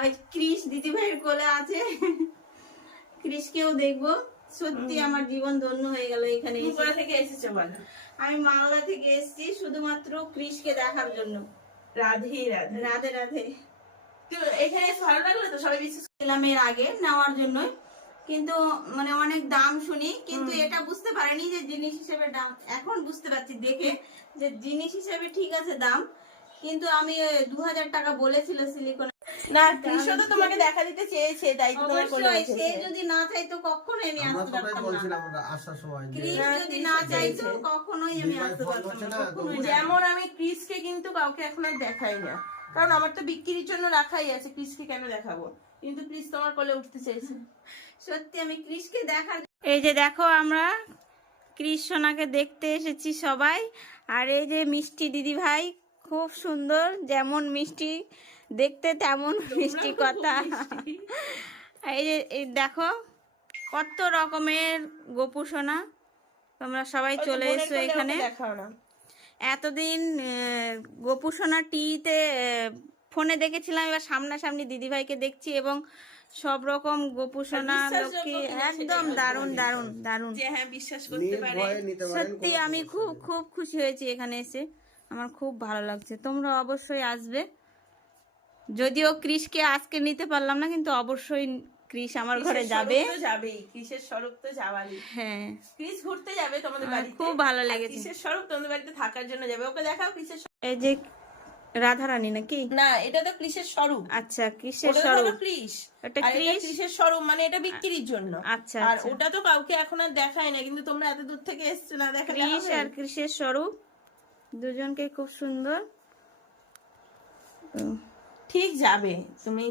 ওই ক্রিস দিদি ভাইয়ের কোলে আছে, ক্রিসকেও দেখবো। সত্যি আমার জীবন ধন্য হয়ে গেল এখানে এসে। কোথা থেকে এসেছো বলো? আমি মালদা থেকে এসেছি শুধুমাত্র ক্রিসকে দেখার জন্য। রাধে রাধে। রাধে রাধে। তো এখানে এসে ভালো লাগলো তো? সবাই বিশ্বাস ছিলাম এর আগে নেওয়ার জন্য, কিন্তু মানে অনেক দাম শুনি, কিন্তু এটা বুঝতে পারিনি যে জিনিস হিসেবে দাম। এখন বুঝতে পারছি দেখে যে জিনিস হিসেবে ঠিক আছে দাম, কিন্তু আমি 2000 টাকা বলেছিল সিলিকন। না, কৃষ্ণ তো তোমাকে দেখা দিতে চেয়েছে, তাই তো তোমার কোলে অবশ্যই উঠেছে। সে যদি না চাইতো কখনোই আমি আমরা আসতে সবাই পারতাম না। বলছিলাম আমরা আসার সময় যে ক্রিস না, যদি ক্রিস না চাইছে। চাইতো কখনোই আমি দিদিভাই আসতে ফোন পারতাম করছে না, না, কখনোই তো না। যেমন আমি ক্রিসকে কিন্তু কাউকে এখন আর দেখাই না, কারণ আমার তো বিক্রির জন্য রাখাই আছে, ক্রিসকে কেন দেখাবো? কিন্তু ক্রিস তোমার কোলে উঠতে চাইছে। সত্যি আমি ক্রিসকে দেখার। এই যে দেখো আমরা ক্রিস সোনাকে দেখতে এসেছি সবাই। আর এই যে মিষ্টি দিদি ভাই, খুব সুন্দর, যেমন মিষ্টি দেখতে তেমন মিষ্টি কথা। এই যে এই দেখো কত রকমের গোপু সোনা, তোমরা সবাই চলে এসো এখানে। দেখাও না। এতদিন গোপু সোনা টিভিতে ফোনে দেখেছিলাম, এবার সামনাসামনি দিদিভাইকে দেখছি, এবং সব রকম গোপু সোনা লক্ষ্মী একদম দারুণ দারুণ দারুণ। যে হ্যাঁ, বিশ্বাস করতে পারে। নির্ভয়ে নিতে পারেন। সত্যি আমি খুব খুব খুশি হয়েছি এখানে এসে, আমার খুব ভালো লাগছে। তোমরা অবশ্যই আসবে। যদিও ক্রিসকে আজকে নিতে পারলাম না, কিন্তু অবশ্যই ক্রিস আমার ঘরে যাবে। যাবেই, ক্রিসের স্বরূপ তো যাবারই। হ্যাঁ, ক্রিস ঘুরতে যাবে তোমাদের আমার বাড়িতে, খুব ভালো আর লেগেছে। ক্রিসের স্বরূপ তোমাদের বাড়িতে থাকার জন্য যাবে। ওকে দেখাও ক্রিসের এই যে রাধারানী নাকি? না, এটা তো ক্রিসের স্বরূপ। আচ্ছা, ক্রিসের ওটা স্বরূপ। হলো ক্রিস, এটা আর এটা ক্রিস। ক্রিসের স্বরূপ, মানে এটা বিক্রির জন্য। আচ্ছা আর আচ্ছা, ওটা তো কাউকে এখন আর দেখায় না, কিন্তু তোমরা এত দূর থেকে এসছো, না দেখা ক্রিস আর ক্রিসের স্বরূপ দুজনকে খুব সুন্দর। ঠিক যাবে তুমি।